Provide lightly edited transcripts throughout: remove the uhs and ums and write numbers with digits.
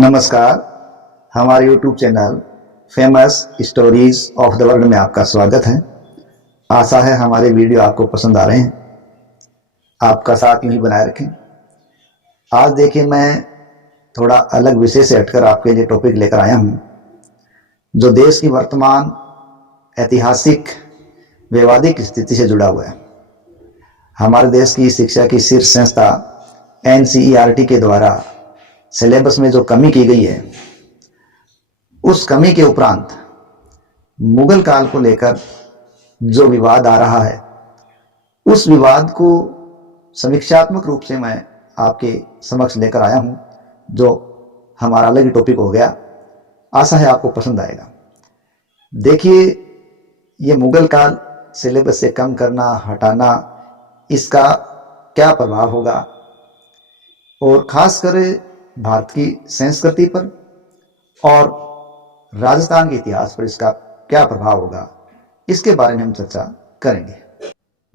नमस्कार। हमारे YouTube channel famous stories of the world में आपका स्वागत है। आशा है हमारे वीडियो आपको पसंद आ रहे हैं। आपका साथ यूं ही बनाए रखें। आज देखिए, मैं थोड़ा अलग विषय से हटकर आपके लिए टॉपिक लेकर आया हूं, जो देश की वर्तमान ऐतिहासिक विवादित स्थिति से जुड़ा हुआ है। हमारे देश की शिक्षा की शीर्ष संस्था NCERT के द्वारा सिलेबस में जो कमी की गई है, उस कमी के उपरांत मुगल काल को लेकर जो विवाद आ रहा है, उस विवाद को समीक्षात्मक रूप से मैं आपके समक्ष लेकर आया हूं, जो हमारा अलग ही टॉपिक हो गया। आशा है आपको पसंद आएगा। देखिए, ये मुगल काल सिलेबस से कम करना, हटाना, इसका क्या प्रभाव होगा और खासकर भारत की संस्कृति पर और राजस्थान के इतिहास पर इसका क्या प्रभाव होगा, इसके बारे में हम चर्चा करेंगे।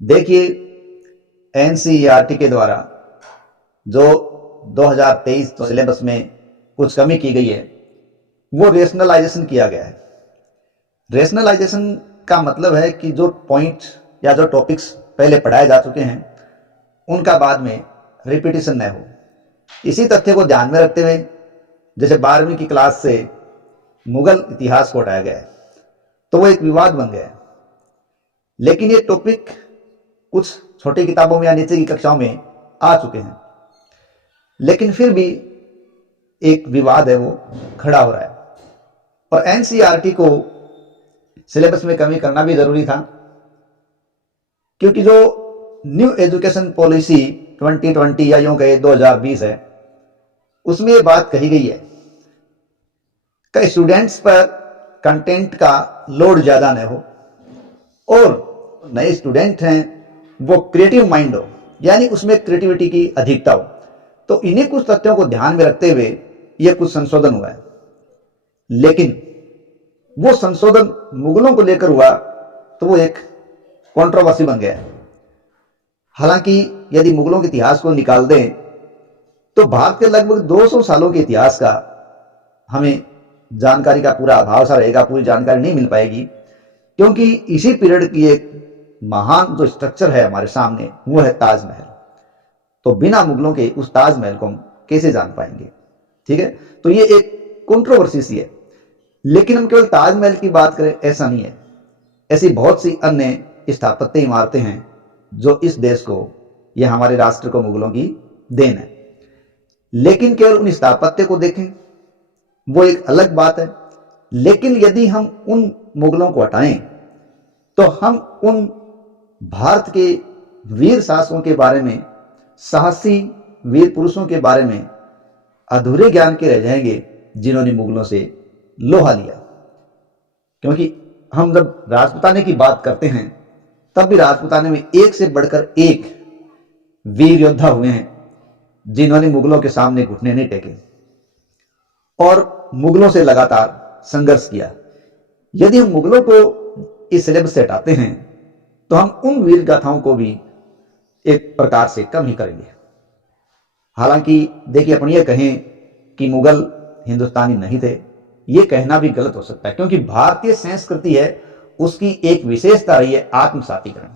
देखिए, NCERT के द्वारा जो 2023 सिलेबस में कुछ कमी की गई है, वो रेशनलाइजेशन किया गया है। रेशनलाइजेशन का मतलब है कि जो पॉइंट या जो टॉपिक्स पहले पढ़ाए जा चुके हैं, उनका बाद में रिपीटिशन न हो। इसी तथ्य को ध्यान में रखते हुए, जैसे 12वीं की क्लास से मुगल इतिहास को हटाया गया है, तो वो एक विवाद बन गया है। लेकिन ये टॉपिक कुछ छोटी किताबों में या नीचे की कक्षाओं में आ चुके हैं, लेकिन फिर भी एक विवाद है, वो खड़ा हो रहा है। और NCERT को सिलेबस में कमी करना भी जरूरी था, क्योंकि जो न्यू एजुकेशन पॉलिसी 2020 या यूं कहे 2020 है, उसमें ये बात कही गई है कि स्टूडेंट्स पर कंटेंट का लोड ज्यादा न हो और नए स्टूडेंट हैं वो क्रिएटिव माइंड हो, यानी उसमें क्रिएटिविटी की अधिकता हो। तो इन्हीं कुछ तथ्यों को ध्यान में रखते हुए यह कुछ संशोधन हुआ है। लेकिन वो संशोधन मुगलों को लेकर हुआ तो वो एक कंट्रोवर्सी बन गया है। हालांकि यदि मुगलों के इतिहास को निकाल दें तो भारत के लगभग 200 सालों के इतिहास का हमें जानकारी का पूरा अभाव सा रहेगा, पूरी जानकारी नहीं मिल पाएगी, क्योंकि इसी पीरियड की एक महान जो स्ट्रक्चर है हमारे सामने, वो है ताजमहल। तो बिना मुगलों के उस ताजमहल को हम कैसे जान पाएंगे? ठीक है, तो ये एक कंट्रोवर्सी सी है। लेकिन हम केवल ताजमहल की बात करें, ऐसा नहीं है। ऐसी बहुत सी अन्य स्थापत्य इमारतें हैं जो इस देश को या हमारे राष्ट्र को मुगलों की देन है। लेकिन केवल उन स्थापत्य को देखें, वो एक अलग बात है। लेकिन यदि हम उन मुगलों को हटाएं तो हम उन भारत के वीर शासकों के बारे में, साहसी वीर पुरुषों के बारे में अधूरे ज्ञान के रह जाएंगे, जिन्होंने मुगलों से लोहा लिया। क्योंकि हम जब राजपूताने की बात करते हैं, तब भी राजपूताने में एक से बढ़कर एक वीर योद्धा हुए हैं, जिन्होंने मुगलों के सामने घुटने नहीं टेके और मुगलों से लगातार संघर्ष किया। यदि हम मुगलों को इस सिलेबस से हटाते हैं तो हम उन वीर गाथाओं को भी एक प्रकार से कम ही करेंगे। हालांकि देखिए, अपन ये कहें कि मुगल हिंदुस्तानी नहीं थे, ये कहना भी गलत हो सकता है, क्योंकि भारतीय संस्कृति है, उसकी एक विशेषता रही है आत्मसातीकरण।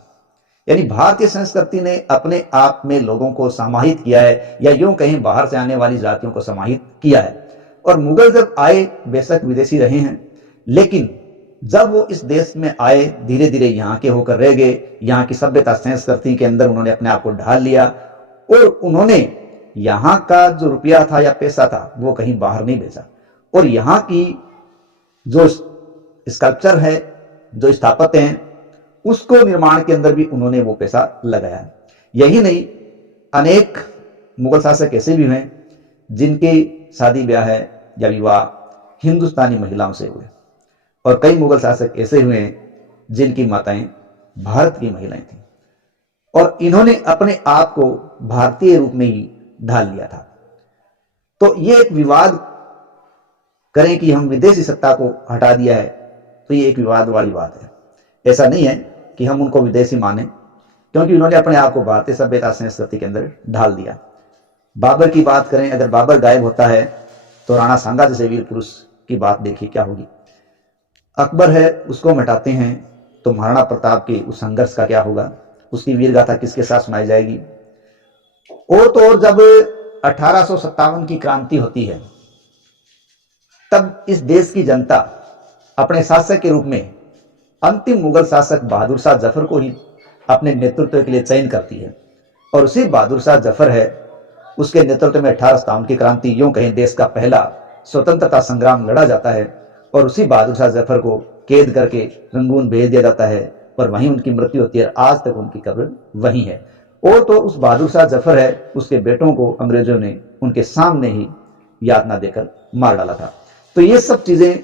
यानी भारतीय संस्कृति ने अपने आप में लोगों को समाहित किया है, या यूं कहीं बाहर से आने वाली जातियों को समाहित किया है। और मुगल जब आए, बेशक विदेशी रहे हैं, लेकिन जब वो इस देश में आए, धीरे धीरे यहाँ के होकर रह गए। यहाँ की सभ्यता संस्कृति के अंदर उन्होंने अपने आप को ढाल लिया और उन्होंने यहाँ का जो रुपया था या पैसा था, वो कहीं बाहर नहीं भेजा। और यहाँ की जो स्कल्पचर है, जो स्थापत्य हैं, उसको निर्माण के अंदर भी उन्होंने वो पैसा लगाया। यही नहीं, अनेक मुगल शासक ऐसे भी हैं जिनके शादी ब्याह है या विवाह हिंदुस्तानी महिलाओं से हुए, और कई मुगल शासक ऐसे हुए जिनकी माताएं भारत की महिलाएं थीं, और इन्होंने अपने आप को भारतीय रूप में ही ढाल लिया था। तो ये एक विवाद करें कि हम विदेशी सत्ता को हटा दिया है, तो ये एक विवाद वाली बात है। ऐसा नहीं है कि हम उनको विदेशी माने, क्योंकि उन्होंने अपने आप को भारतीय सभ्यता संस्कृति के अंदर ढाल दिया। बाबर की बात करें, अगर बाबर गायब होता है तो राणा सांगा जैसे वीर पुरुष की बात देखिए क्या होगी। अकबर है उसको मिटाते हैं तो महाराणा प्रताप के उस संघर्ष का क्या होगा, उसकी वीर गाथा किसके साथ सुनाई जाएगी। और तो और जब 1857 की क्रांति होती है तब इस देश की जनता अपने शासक के रूप में अंतिम मुगल शासक बहादुर शाह जफर को ही अपने नेतृत्व के लिए चयन करती है। और उसी बहादुर शाह जफर है उसके नेतृत्व में 1857 की क्रांति, यूं कहें देश का पहला स्वतंत्रता संग्राम लड़ा जाता है। और उसी बहादुर शाह जफर को कैद करके रंगून भेज दिया जाता है और वहीं उनकी मृत्यु होती है। आज तक उनकी कब्र वहीं है। और तो उस बहादुर शाह जफर है उसके बेटों को अंग्रेजों ने उनके सामने ही यातना देकर मार डाला था। तो ये सब चीजें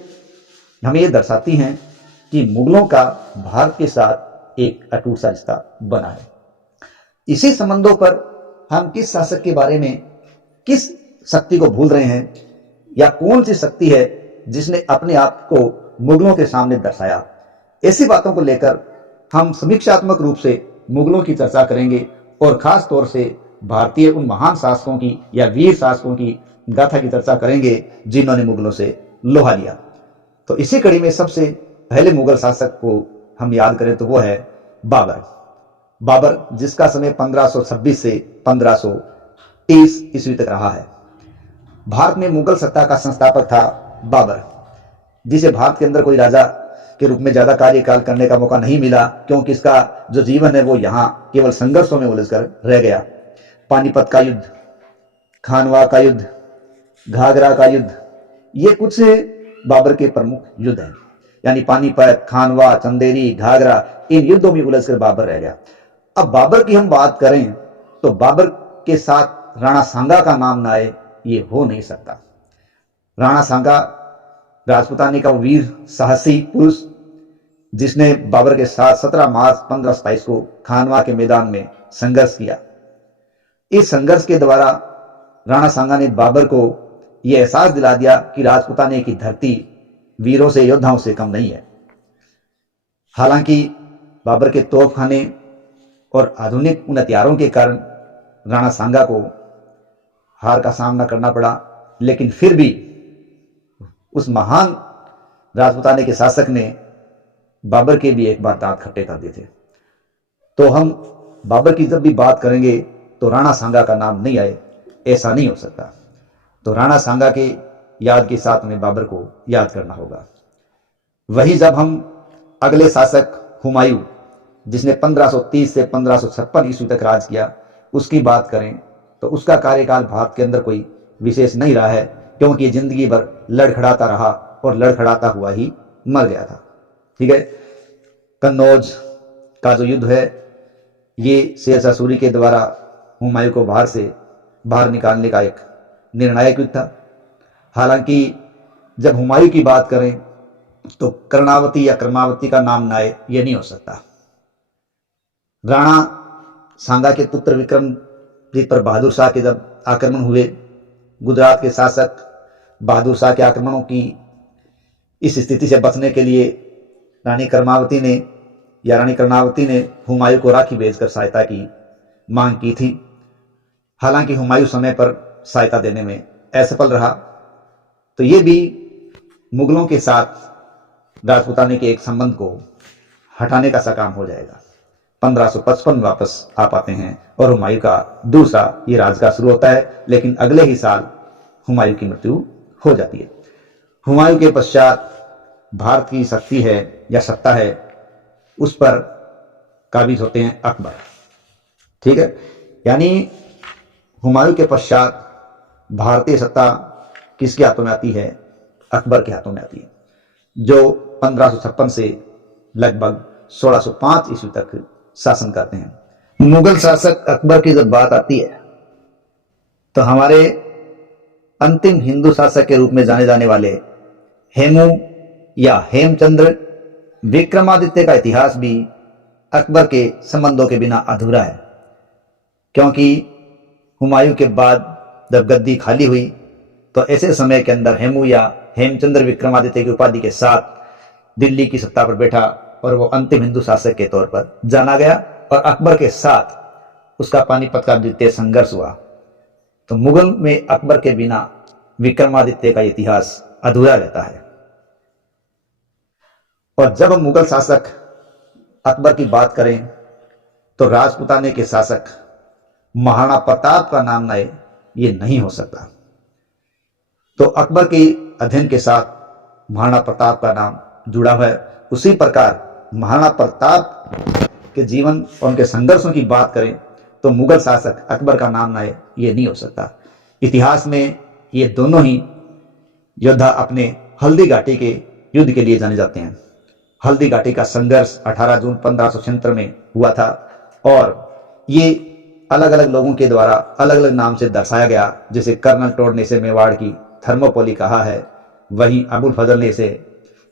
हमें ये दर्शाती हैं कि मुगलों का भारत के साथ एक अटूट सा रिश्ता बना है। इसी संबंधों पर हम किस शासक के बारे में, किस शक्ति को भूल रहे हैं, या कौन सी शक्ति है जिसने अपने आप को मुगलों के सामने दर्शाया, ऐसी बातों को लेकर हम समीक्षात्मक रूप से मुगलों की चर्चा करेंगे और खास तौर से भारतीय उन महान शासकों की या वीर शासकों की गाथा की चर्चा करेंगे जिन्होंने मुगलों से लोहा लिया। तो इसी कड़ी में सबसे पहले मुगल शासक को हम याद करें तो वो है बाबर। बाबर जिसका समय 1526 से 1530 ईस्वी तक रहा है। भारत में मुगल सत्ता का संस्थापक था बाबर, जिसे भारत के अंदर कोई राजा के रूप में ज्यादा कार्यकाल करने का मौका नहीं मिला, क्योंकि इसका जो जीवन है वो यहाँ केवल संघर्षों में उलझकर रह गया। पानीपत का युद्ध, खानवा का युद्ध, घाघरा का युद्ध, ये कुछ बाबर के प्रमुख युद्ध हैं। यानी पानीपत, खानवा, चंदेरी, घाघरा, इन युद्धों में उलझकर बाबर रह गया। अब बाबर की हम बात करें तो बाबर के साथ राणा सांगा का नाम ना आए ये हो नहीं सकता। राणा सांगा राजपूतानी का वीर साहसी पुरुष जिसने बाबर के साथ 17 मार्च 1527 को खानवा के मैदान में संघर्ष किया। इस संघर्ष के द्वारा राणा सांगा ने बाबर को यह एहसास दिला दिया कि राजपूतानी की धरती वीरों से, योद्धाओं से कम नहीं है। हालांकि बाबर के तोपखाने और आधुनिक उन हथियारों के कारण राणा सांगा को हार का सामना करना पड़ा, लेकिन फिर भी उस महान राजपूताने के शासक ने बाबर के भी एक बार दांत खट्टे कर दिए थे। तो हम बाबर की जब भी बात करेंगे तो राणा सांगा का नाम नहीं आए, ऐसा नहीं हो सकता। तो राणा सांगा के याद के साथ में बाबर को याद करना होगा। वही जब हम अगले शासक हुमायूं जिसने 1530 से 1556 ईस्वी तक राज किया उसकी बात करें तो उसका कार्यकाल भारत के अंदर कोई विशेष नहीं रहा है, क्योंकि जिंदगी भर लड़खड़ाता रहा और लड़खड़ाता हुआ ही मर गया था। ठीक है, कन्नौज का जो युद्ध है ये शेरशाह सूरी के द्वारा हुमायूं को बाहर निकालने का एक निर्णायक युद्ध था। हालांकि जब हुमायूं की बात करें तो कर्णावती या कर्मावती का नाम ना आए यह नहीं हो सकता। राणा सांगा के पुत्र विक्रमजीत पर बहादुर शाह के जब आक्रमण हुए, गुजरात के शासक बहादुर शाह के आक्रमणों की इस स्थिति से बचने के लिए रानी कर्णावती ने हुमायूं को राखी भेजकर सहायता की मांग की थी। हालांकि हुमायूं समय पर सहायता देने में असफल रहा। तो ये भी मुगलों के साथ राजपूताने के एक संबंध को हटाने का सा काम हो जाएगा। 1555 में वापस आ पाते हैं और हुमायूं का दूसरा ये राजकाल शुरू होता है, लेकिन अगले ही साल हुमायूं की मृत्यु हो जाती है। हुमायूं के पश्चात भारत की शक्ति है या सत्ता है उस पर काबिज होते हैं अकबर। ठीक है, यानी हुमायूं के पश्चात भारतीय सत्ता किसके हाथों में आती है? अकबर के हाथों में आती है, जो 1556 से लगभग 1605 ईस्वी तक शासन करते हैं। मुगल शासक अकबर की जब बात आती है तो हमारे अंतिम हिंदू शासक के रूप में जाने जाने वाले हेमू या हेमचंद्र विक्रमादित्य का इतिहास भी अकबर के संबंधों के बिना अधूरा है, क्योंकि हुमायूं के बाद जब गद्दी खाली हुई तो ऐसे समय के अंदर हेमू या हेमचंद्र विक्रमादित्य की उपाधि के साथ दिल्ली की सत्ता पर बैठा और वो अंतिम हिंदू शासक के तौर पर जाना गया और अकबर के साथ उसका पानीपत का द्वितीय संघर्ष हुआ। तो मुगल में अकबर के बिना विक्रमादित्य का इतिहास अधूरा रहता है। और जब हम मुगल शासक अकबर की बात करें तो राजपूताने के शासक महाराणा प्रताप का नाम नए ये नहीं हो सकता। तो अकबर के अध्ययन के साथ महाराणा प्रताप का नाम जुड़ा हुआ है। उसी प्रकार महाराणा प्रताप के जीवन और उनके संघर्षों की बात करें तो मुगल शासक अकबर का नाम नए ये नहीं हो सकता। इतिहास में ये दोनों ही योद्धा अपने हल्दी घाटी के युद्ध के लिए जाने जाते हैं। हल्दी घाटी का संघर्ष 18 जून 1576 में हुआ था और ये अलग अलग लोगों के द्वारा अलग अलग नाम से दर्शाया गया। जैसे कर्नल टोड ने इसे मेवाड़ की थर्मोपोली कहा है, वहीं अबुल फजल ने इसे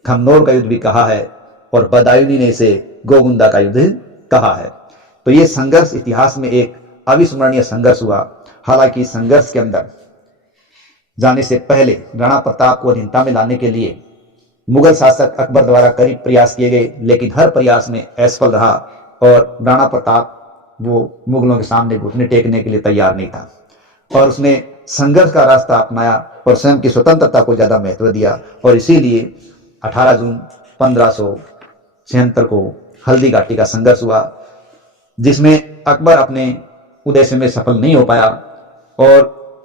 खमनोर का युद्ध भी कहा है और बदायूनी ने इसे गोगुंदा का युद्ध कहा है। तो ये संघर्ष इतिहास में एक अविस्मरणीय संघर्ष हुआ। हालांकि संघर्ष के अंदर जाने से पहले राणा प्रताप को अधीनता में लाने के लिए मुगल शासक अकबर द्वारा कई प्रयास किए गए, लेकिन हर प्रयास में असफल रहा और राणा प्रताप वो मुगलों के सामने घुटने टेकने के लिए तैयार नहीं था और उसने संघर्ष का रास्ता अपनाया और स्वयं की स्वतंत्रता को ज्यादा महत्व दिया। और इसीलिए 18 जून 1576 को हल्दी घाटी का संघर्ष हुआ, जिसमें अकबर अपने उद्देश्य में सफल नहीं हो पाया और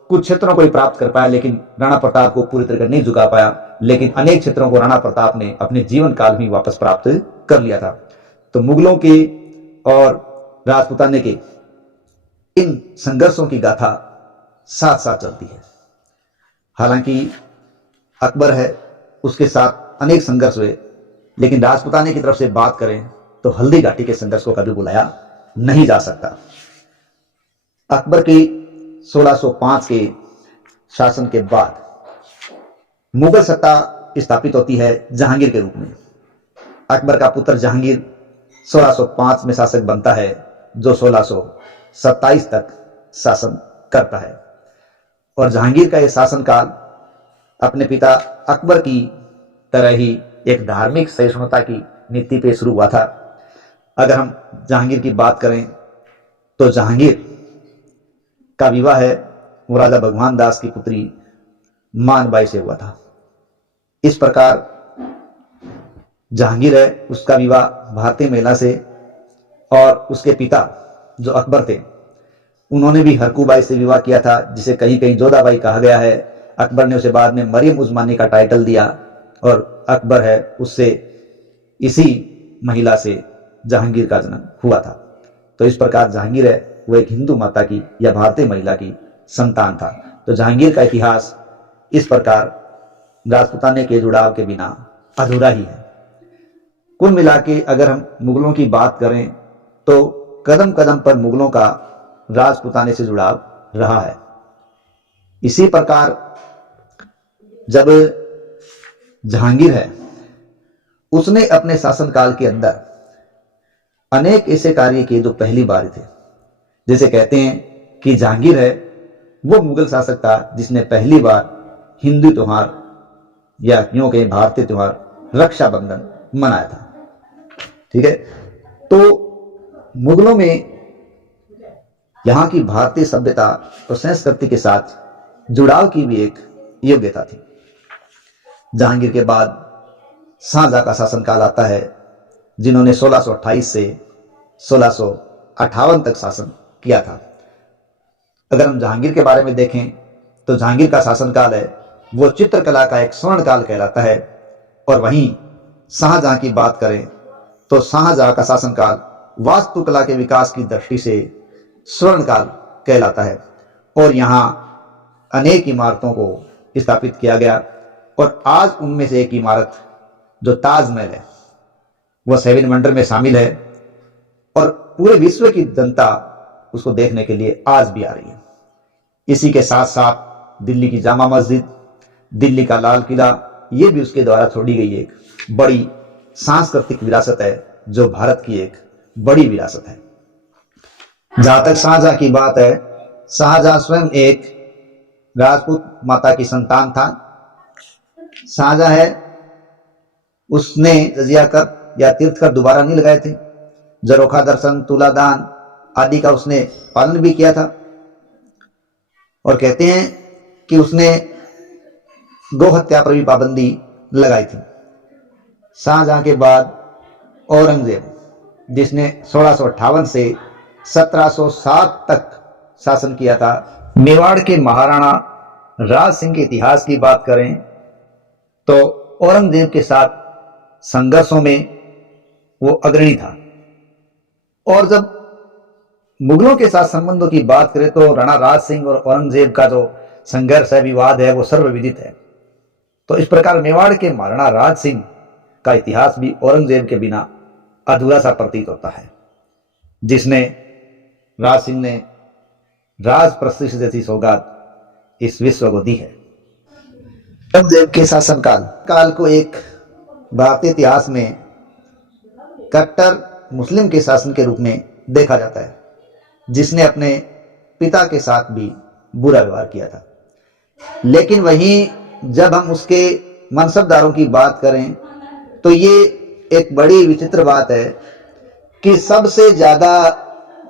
कुछ क्षेत्रों को ही प्राप्त कर पाया, लेकिन राणा प्रताप को पूरी तरह नहीं झुका पाया। लेकिन अनेक क्षेत्रों को राणा प्रताप ने अपने जीवन काल में वापस प्राप्त कर लिया था। तो मुगलों के और राजपूताने के इन संघर्षों की गाथा साथ साथ चलती है। हालांकि अकबर है, उसके साथ अनेक संघर्ष हुए, लेकिन राजपूताने की तरफ से बात करें तो हल्दी घाटी के संघर्ष को कभी बुलाया नहीं जा सकता। अकबर की 1605 के शासन के बाद मुगल सत्ता स्थापित होती है जहांगीर के रूप में। अकबर का पुत्र जहांगीर 1605 में शासक बनता है, जो 1627 तक शासन करता है। और जहांगीर का यह शासनकाल अपने पिता अकबर की तरह ही एक धार्मिक सहिष्णुता की नीति पे शुरू हुआ था। अगर हम जहांगीर की बात करें तो जहांगीर का विवाह है वो राजा भगवान दास की पुत्री मानबाई से हुआ था। इस प्रकार जहांगीर है, उसका विवाह भारतीय महिला से, और उसके पिता जो अकबर थे उन्होंने भी हरकूबाई से विवाह किया था, जिसे कहीं कहीं जोधाबाई कहा गया है। अकबर ने उसे बाद में मरियम उस्मानी का टाइटल दिया और अकबर है उससे इसी महिला से जहांगीर का जन्म हुआ था। तो इस प्रकार जहांगीर है वो एक हिंदू माता की या भारतीय महिला की संतान था। तो जहांगीर का इतिहास इस प्रकार राजपूताने के जुड़ाव के बिना अधूरा ही है। कुल मिला के अगर हम मुगलों की बात करें तो कदम कदम पर मुगलों का राजपूताने से जुड़ाव रहा है। इसी प्रकार जब जहांगीर है उसने अपने शासनकाल के अंदर अनेक ऐसे कार्य किए जो पहली बार थे। जैसे कहते हैं कि जहांगीर है वो मुगल शासक था जिसने पहली बार हिंदू त्योहार या यूं कहें भारतीय त्योहार रक्षाबंधन मनाया था। ठीक है, तो मुगलों में यहां की भारतीय सभ्यता और संस्कृति के साथ जुड़ाव की भी एक योग्यता थी। जहांगीर के बाद शाहजहां का शासनकाल आता है, जिन्होंने 1628 से 1658 तक शासन किया था। अगर हम जहांगीर के बारे में देखें तो जहांगीर का शासनकाल है वो चित्रकला का एक स्वर्ण काल कहलाता है। और वहीं शाहजहां की बात करें तो शाहजहां का शासनकाल वास्तुकला के विकास की दृष्टि से स्वर्ण काल कहलाता है। और यहाँ अनेक इमारतों को स्थापित किया गया और आज उनमें से एक इमारत जो ताजमहल है वह 7 वंडर में शामिल है और पूरे विश्व की जनता उसको देखने के लिए आज भी आ रही है। इसी के साथ साथ दिल्ली की जामा मस्जिद, दिल्ली का लाल किला, ये भी उसके द्वारा छोड़ी गई एक बड़ी सांस्कृतिक विरासत है जो भारत की एक बड़ी विरासत है। जहां तक शाहजहां की बात है, शाहजहां स्वयं एक राजपूत माता की संतान था। शाहजहां है उसने जजिया कर या तीर्थ कर दोबारा नहीं लगाए थे। जरोखा दर्शन, तुलादान आदि का उसने पालन भी किया था। और कहते हैं कि उसने गौ हत्या पर भी पाबंदी लगाई थी। शाहजहां के बाद औरंगजेब, जिसने 1658 से 1707 तक शासन किया था, मेवाड़ के महाराणा राज सिंह के इतिहास की बात करें तो औरंगजेब के साथ संघर्षों में वो अग्रणी था। और जब मुगलों के साथ संबंधों की बात करें तो राणा राज सिंह और औरंगजेब का जो संघर्ष है, विवाद है, वो सर्वविदित है। तो इस प्रकार मेवाड़ के महाराणा राज सिंह का इतिहास भी औरंगजेब के बिना अधूरा सा प्रतीत होता है, जिसने राज सिंह ने राज प्रतिष्ठा जैसी सौगात इस विश्व को दी है। औरंगजेब के शासनकाल काल को एक भारतीय इतिहास में कट्टर मुस्लिम के शासन के रूप में देखा जाता है, जिसने अपने पिता के साथ भी बुरा व्यवहार किया था। लेकिन वहीं जब हम उसके मनसबदारों की बात करें तो ये एक बड़ी विचित्र बात है कि सबसे ज्यादा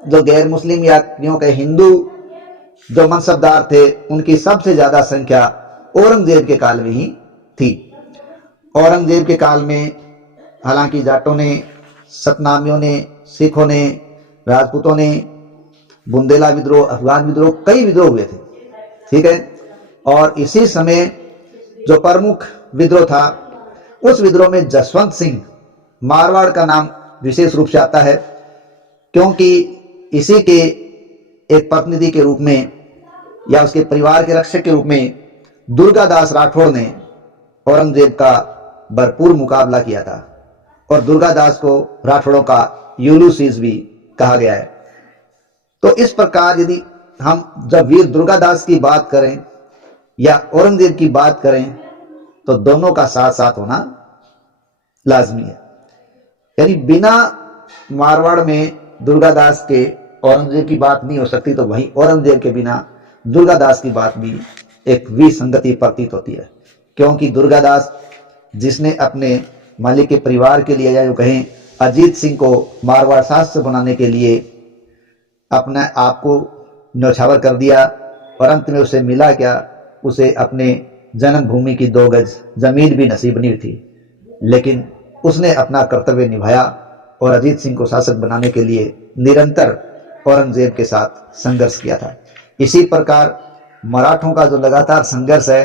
जो गैर मुस्लिम या यूं कहे हिंदू जो मनसबदार थे, उनकी सबसे ज्यादा संख्या औरंगजेब के काल में ही थी। औरंगजेब के काल में हालांकि जाटों ने, सतनामियों ने, सिखों ने, राजपूतों ने, बुंदेला विद्रोह, अफगान विद्रोह, कई विद्रोह हुए थे, ठीक है। और इसी समय जो प्रमुख विद्रोह था, उस विद्रोह में जसवंत सिंह मारवाड़ का नाम विशेष रूप से आता है, क्योंकि इसी के एक प्रतिनिधि के रूप में या उसके परिवार के रक्षक के रूप में दुर्गादास राठौड़ ने औरंगजेब का भरपूर मुकाबला किया था। और दुर्गादास को राठौड़ों का यूलुसीस भी कहा गया है। तो इस प्रकार यदि हम जब वीर दुर्गादास की बात करें या औरंगजेब की बात करें तो दोनों का साथ साथ होना लाजमी है। यानी बिना मारवाड़ में दुर्गादास के औरंगजेब की बात नहीं हो सकती, तो वहीं औरंगजेब के बिना दुर्गादास की बात भी एक विसंगति प्रतीत होती है। क्योंकि दुर्गादास, जिसने अपने मालिक के परिवार के लिए या यूं कहें अजीत सिंह को मारवाड़ शासक बनाने के लिए अपने आप को न्यौछावर कर दिया, और अंत में उसे मिला क्या, उसे अपने जन्मभूमि की 2 गज जमीन भी नसीब नहीं थी, लेकिन उसने अपना कर्तव्य निभाया और अजीत सिंह को शासक बनाने के लिए निरंतर औरंगजेब के साथ संघर्ष किया था। इसी प्रकार मराठों का जो लगातार संघर्ष है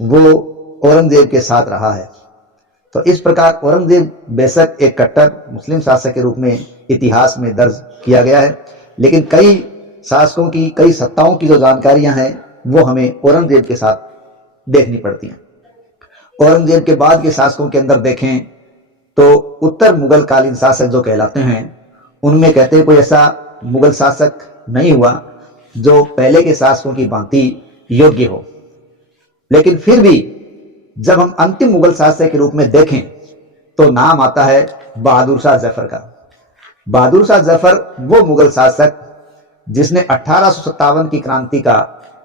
वो औरंगजेब के साथ रहा है। तो इस प्रकार औरंगजेब बेशक एक कट्टर मुस्लिम शासक के रूप में इतिहास में दर्ज किया गया है, लेकिन कई शासकों की, कई सत्ताओं की जो जानकारियां हैं वो हमें औरंगजेब के साथ देखनी पड़ती हैं। औरंगजेब के बाद के शासकों के अंदर देखें तो उत्तर मुगल कालीन शासक जो कहलाते हैं, उनमें कहते हैं कोई ऐसा मुगल शासक नहीं हुआ जो पहले के शासकों की भांति योग्य हो। लेकिन फिर भी जब हम अंतिम मुगल शासक के रूप में देखें तो नाम आता है बहादुर शाह जफर का। बहादुर शाह जफर वो मुगल शासक जिसने 1857 की क्रांति का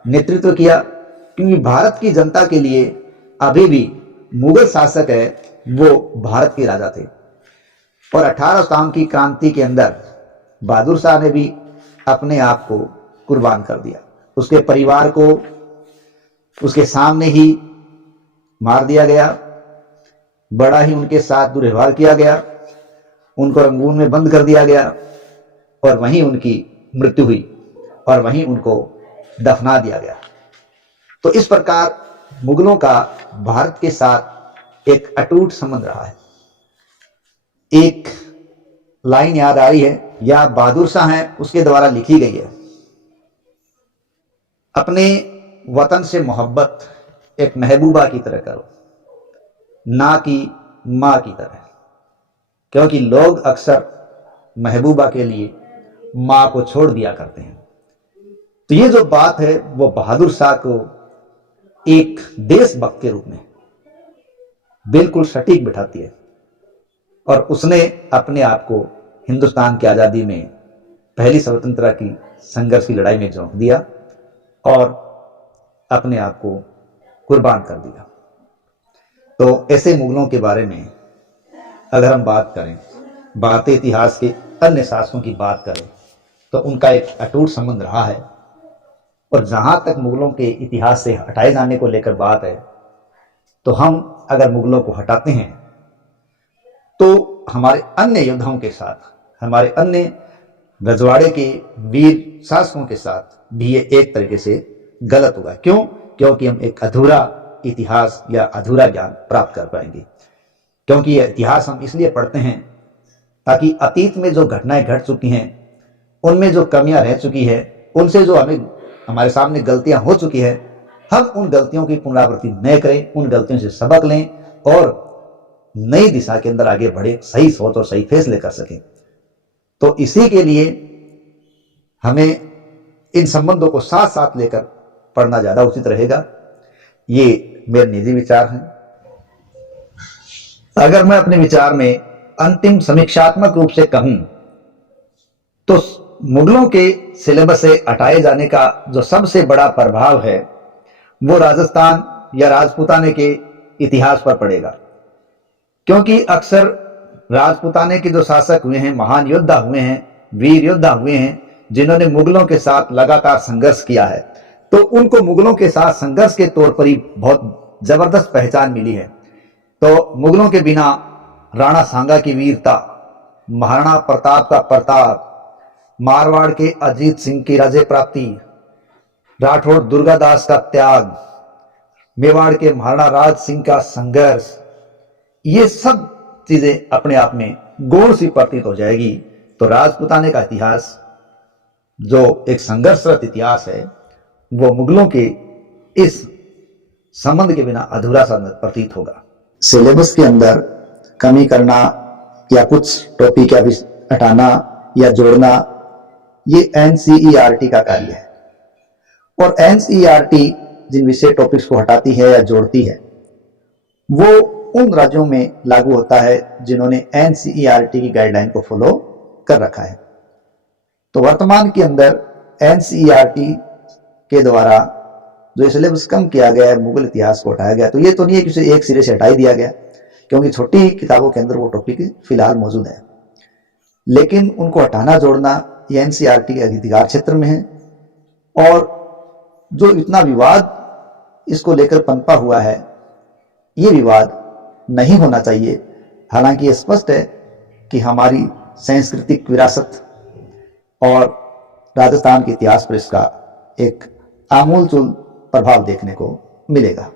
नेतृत्व किया, क्योंकि भारत की जनता के लिए अभी भी मुगल शासक है वो भारत के राजा थे। और 1857 की क्रांति के अंदर बहादुर शाह ने भी अपने आप को कुर्बान कर दिया। उसके परिवार को उसके सामने ही मार दिया गया, बड़ा ही उनके साथ दुर्व्यवहार किया गया, उनको रंगून में बंद कर दिया गया और वहीं उनकी मृत्यु हुई और वहीं उनको दफना दिया गया। तो इस प्रकार मुगलों का भारत के साथ एक अटूट संबंध रहा है। एक लाइन याद आ रही है, या बहादुर शाह है उसके द्वारा लिखी गई है, अपने वतन से मोहब्बत एक महबूबा की तरह करो, ना कि मां की तरह। क्योंकि लोग अक्सर महबूबा के लिए मां को छोड़ दिया करते हैं। तो ये जो बात है वो बहादुर शाह को एक देशभक्त के रूप में बिल्कुल सटीक बिठाती है। और उसने अपने आप को हिंदुस्तान की आजादी में पहली स्वतंत्रता की संघर्ष की लड़ाई में झोंक दिया और अपने आप को कुर्बान कर दिया। तो ऐसे मुगलों के बारे में अगर हम बात करें, भारतीय इतिहास के अन्य शासकों की बात करें, तो उनका एक अटूट संबंध रहा है। और जहां तक मुगलों के इतिहास से हटाए जाने को लेकर बात है, तो हम अगर मुगलों को हटाते हैं तो हमारे अन्य योद्धाओं के साथ, हमारे अन्य रजवाड़े के वीर शासकों के साथ भी ये एक तरीके से गलत होगा। क्यों? क्योंकि हम एक अधूरा इतिहास या अधूरा ज्ञान प्राप्त कर पाएंगे। क्योंकि ये इतिहास हम इसलिए पढ़ते हैं ताकि अतीत में जो घटनाएं घट चुकी हैं, उनमें जो कमियां रह चुकी है, उनसे जो हमारे सामने गलतियां हो चुकी है, हम उन गलतियों की पुनरावृत्ति न करें, उन गलतियों से सबक लें और नई दिशा के अंदर आगे बढ़े, सही सोच और सही फैसले कर सकें। तो इसी के लिए हमें इन संबंधों को साथ साथ लेकर पढ़ना ज्यादा उचित रहेगा। ये मेरे निजी विचार हैं। अगर मैं अपने विचार में अंतिम समीक्षात्मक रूप से कहूं तो मुगलों के सिलेबस से हटाए जाने का जो सबसे बड़ा प्रभाव है वो राजस्थान या राजपूताने के इतिहास पर पड़ेगा। क्योंकि अक्सर राजपूताने के जो शासक हुए हैं, महान योद्धा हुए हैं, वीर योद्धा हुए हैं, जिन्होंने मुगलों के साथ लगातार संघर्ष किया है, तो उनको मुगलों के साथ संघर्ष के तौर पर ही बहुत जबरदस्त पहचान मिली है। तो मुगलों के बिना राणा सांगा की वीरता, महाराणा प्रताप का प्रताप, मारवाड़ के अजीत सिंह की राज्य प्राप्ति, राठौड़ दुर्गादास का त्याग, मेवाड़ के महाराणा राज सिंह का संघर्ष, ये सब चीजें अपने आप में गौण सी प्रतीत हो जाएगी। तो राजपूताने का इतिहास जो एक संघर्षरत इतिहास है वो मुगलों के इस संबंध के बिना अधूरा सा प्रतीत होगा। सिलेबस के अंदर कमी करना या कुछ टॉपिक या हटाना या जोड़ना, ये एनसीईआरटी का कार्य है। और एनसीईआरटी जिन विषय टॉपिक्स को हटाती है या जोड़ती है वो उन राज्यों में लागू होता है जिन्होंने एनसीईआरटी की गाइडलाइन को फॉलो कर रखा है। तो वर्तमान के अंदर एनसीईआरटी के द्वारा जो सिलेबस कम किया गया है, मुगल इतिहास को हटाया गया, तो ये तो नहीं है कि उसे एक सिरे से हटा ही दिया गया, क्योंकि छोटी किताबों के अंदर वो टॉपिक फिलहाल मौजूद है। लेकिन उनको हटाना जोड़ना ये एनसीईआरटी के अधिकार क्षेत्र में है। और जो इतना विवाद इसको लेकर पनपा हुआ है, ये विवाद नहीं होना चाहिए। हालांकि ये स्पष्ट है कि हमारी सांस्कृतिक विरासत और राजस्थान के इतिहास पर इसका एक आमूलचूल प्रभाव देखने को मिलेगा।